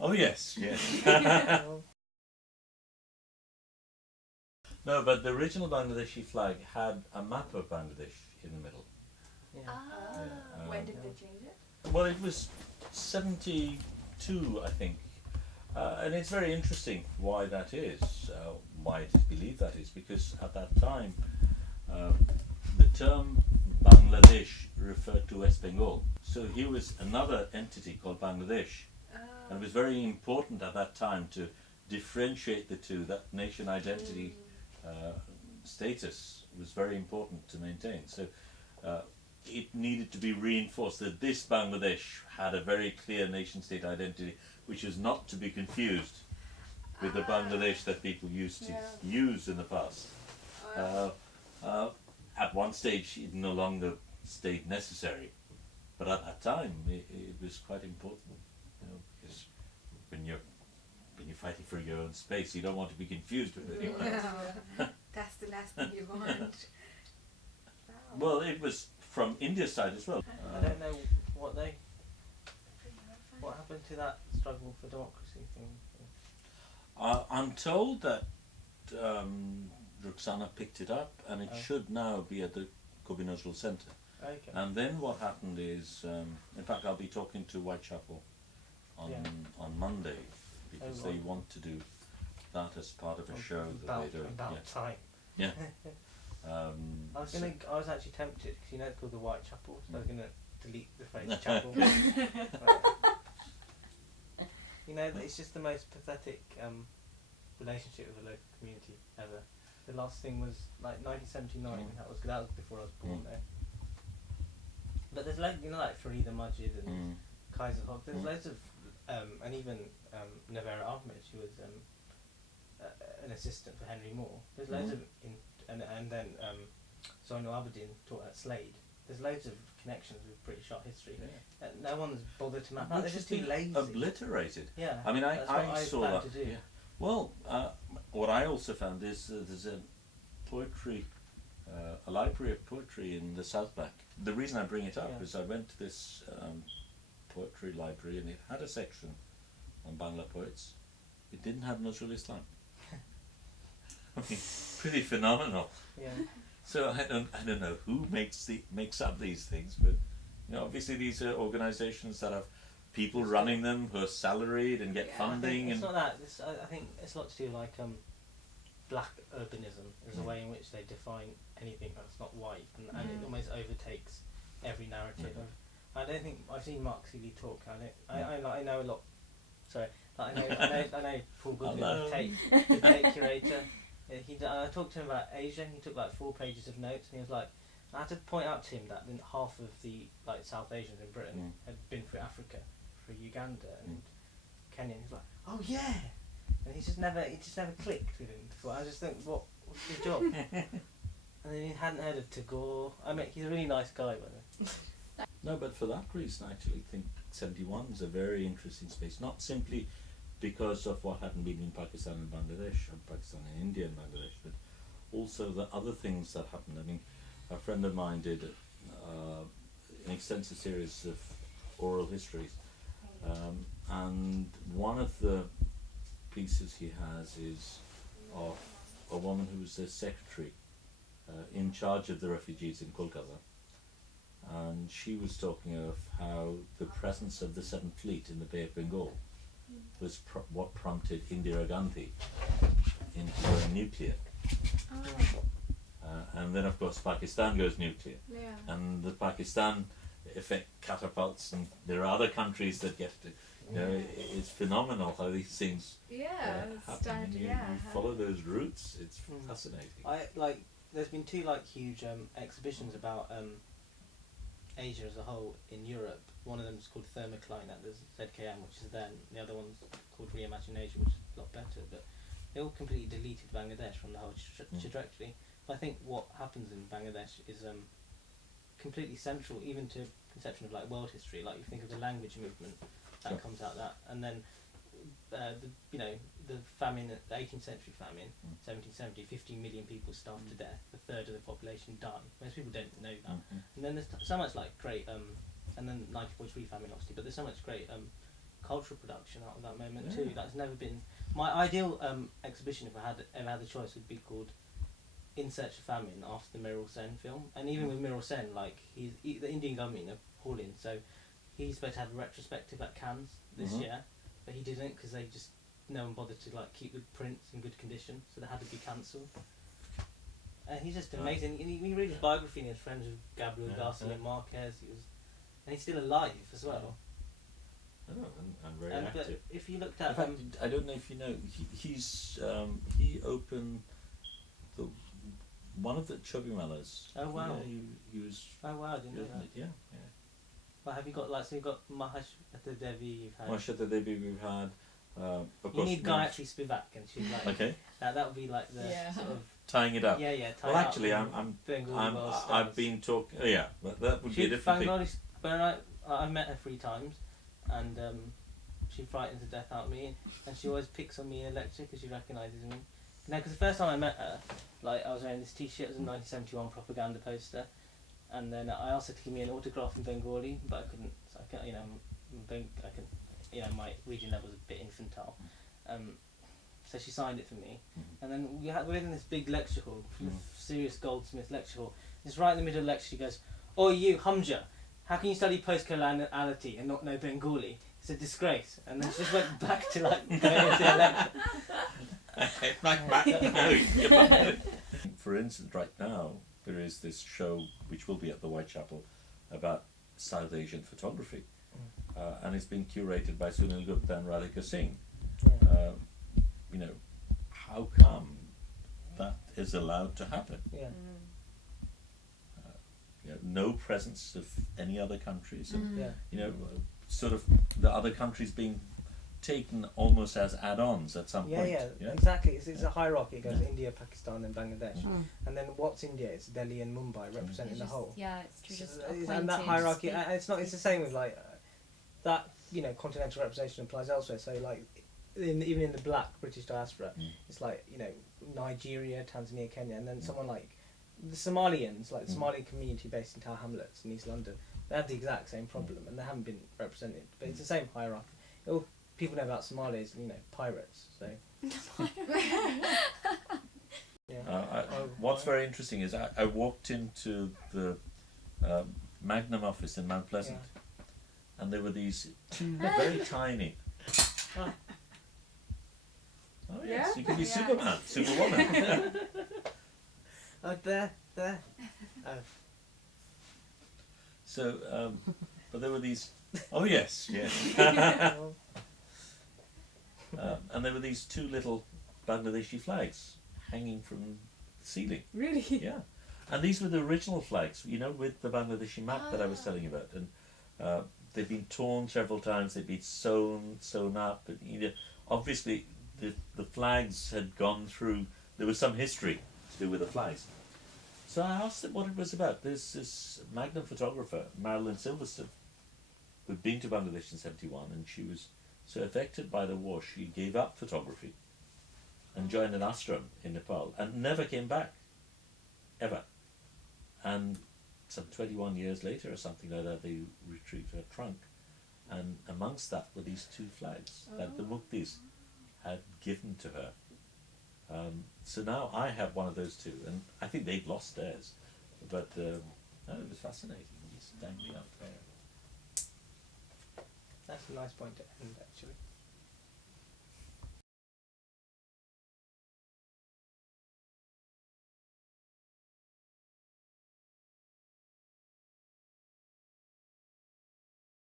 Oh yes, yes. No, but the original Bangladeshi flag had a map of Bangladesh in the middle. Yeah. Yeah, When did they change it? Well, it was 72, I think. And it's very interesting why that is, why it is believed that is, because at that time uh, the term Bangladesh referred to West Bengal. So here was another entity called Bangladesh. And it was very important at that time to differentiate the two. That nation identity status was very important to maintain. So it needed to be reinforced that this Bangladesh had a very clear nation state identity, which is not to be confused with the Bangladesh that people used to use in the past. At one stage it no longer stayed necessary, but at that time it was quite important, because when you're fighting for your own space, you don't want to be confused with anyone else. That's the last thing you want. Well, it was from India's side as well. I don't know what happened to that struggle for democracy thing. I'm told that Ruxana picked it up, and it should now be at the Kobi Nazrul Centre. Okay. And then what happened is, in fact, I'll be talking to Whitechapel on Monday, because they want to do that as part of a show that they do. About time. Yeah. I was actually tempted, because it's called the Whitechapel, so I was going to delete the phrase chapel. It's just the most pathetic relationship with the local community ever. The last thing was like 1979. That was before I was born there. But there's like Farida Majid and Kaiser Hogg. There's loads of and even Navera Ahmed, who was an assistant for Henry Moore. There's loads of and then Zainul Abidin taught at Slade. There's loads of connections with British art history. Yeah. No one's bothered to map out. They're just too lazy. Obliterated. Yeah. I mean, I saw that. To do. Yeah. Well, what I also found is there's a poetry, a library of poetry in the South Bank. The reason I bring it up is I went to this poetry library, and it had a section on Bangla poets. It didn't have Nazrul Islam. I mean, pretty phenomenal. Yeah. So I don't know who makes up these things, but obviously these are organisations that have people running them who are salaried and get funding. It's not that. I think it's a lot to do like black urbanism is a way in which they define anything that's not white, and it almost overtakes every narrative. I don't think I've seen Mark Seeley talk. I know a lot. Sorry, I know Paul Goodwin, the Tate curator. I talked to him about Asia. He took like 4 pages of notes, and he was like, I had to point out to him that half of the South Asians in Britain had been through Africa, through Uganda and Kenya. And he's like, oh yeah, and it just never clicked with him before. I just think, what's your job? And then he hadn't heard of Tagore. I mean, he's a really nice guy, by the way. No, but for that reason, I actually think 71 is a very interesting space. Not simply because of what hadn't been in Pakistan and Bangladesh, or Pakistan and India and Bangladesh, but also the other things that happened. I mean, a friend of mine did an extensive series of oral histories, and one of the pieces he has is of a woman who was the secretary in charge of the refugees in Kolkata, and she was talking of how the presence of the 7th Fleet in the Bay of Bengal was what prompted Indira Gandhi into going nuclear. And then of course Pakistan goes nuclear, and the Pakistan effect catapults, and there are other countries that get to, it's phenomenal how these things happen, and you follow those routes. It's fascinating. There's been 2 huge exhibitions about Asia as a whole in Europe. One of them is called Thermocline at the ZKM, which is then. The other one's called Reimagine Asia, which is a lot better. But they all completely deleted Bangladesh from the whole trajectory. But I think what happens in Bangladesh is completely central, even to conception of world history. Like you think of the language movement that comes out of that, and then the famine, the 18th century famine, 1770, 15 million people starved to death, a third of the population died. Most people don't know that. And then there's so much great, and then 1943 famine obviously, but there's so much great cultural production out of that moment Yeah. too. That's never been my ideal exhibition. If I had ever had the choice, would be called In Search of Famine after the Meryl Sen film. And even with Meryl Sen, like the Indian government are appalling. So he's supposed to have a retrospective at Cannes this Mhm. year, but he didn't because they just no one bothered to like keep the prints in good condition, so they had to be cancelled. And he's just amazing. And you read his biography, and he was friends with Gabriel Garcia Marquez. And he's still alive as well. I know, and very And active. if you looked In at fact, I don't know if you know, he opened one of the Chobimalas. Oh, wow. Yeah, he was. oh wow, I didn't know that. Yeah. Well, have you got like so you've got Mahesh Devi, you've had. Mashata Devi we've had. Of You course, need Gayatri Spivak, and she's like Okay, that would be like the Yeah. sort of tying it up. tie Well, up actually, in Bengali world I've styles. been talking. Oh, yeah, but that would be a She's different thing. Bengali, but I've met her 3 times, and she frightens the death out of me, and she always picks on me in a lecture because she recognises me. Now, because the first time I met her, like I was wearing this T-shirt, it was a 1971 propaganda poster, and then I asked her to give me an autograph in Bengali, but I couldn't. So I can, my reading level was a bit infantile. So she signed it for me, and then we're in this big lecture hall, serious Goldsmith lecture hall. Just right in the middle of the lecture, she goes, "Oh, you Hamza, how can you study post-coloniality and not know Bengali? It's a disgrace." And then she just went back to like going into the lecture. For instance, right now there is this show which will be at the Whitechapel about South Asian photography, and it's been curated by Sunil Gupta and Radhika Singh. You know, how come that is allowed to happen? Yeah. You know, no presence of any other countries, and Yeah. you know, sort of the other countries being taken almost as add-ons at some Yeah, point. yeah, you know? exactly. It's a hierarchy. It goes Yeah. India, Pakistan, and Bangladesh. And then what's India? It's Delhi and Mumbai representing the whole. Yeah, it's true. Just And that hierarchy, and it's not. It's the same with like that. You know, continental representation applies elsewhere. So like, even in the black British diaspora, it's like Nigeria, Tanzania, Kenya, and then someone like the Somalians, like the Somali community based in Tower Hamlets in East London. They have the exact same problem, and they haven't been represented. But it's the same hierarchy. People know about Somalis, pirates. So. What's very interesting is I walked into the Magnum office in Mount Pleasant, and there were these two very tiny. Oh yes, you can be Superman, Superwoman. There. So, but there were these. Oh yes. And there were these 2 little Bangladeshi flags hanging from the ceiling. Really? Yeah, and these were the original flags, with the Bangladeshi map that I was telling you about, and they've been torn several times. They've been sewn up, and obviously the flags had gone through. There was some history to do with the flags. So I asked them what it was about. There's this Magnum photographer, Marilyn Silverstone, who'd been to Bangladesh in '71, and she was so affected by the war she gave up photography and joined an ashram in Nepal and never came back, ever. And some 21 years later or something like that, they retrieved her trunk, and amongst that were these 2 flags that the Muktis had given to her. So now I have one of those 2, and I think they've lost theirs, but no, it was fascinating, just dangling up there. That's a nice point to end, actually.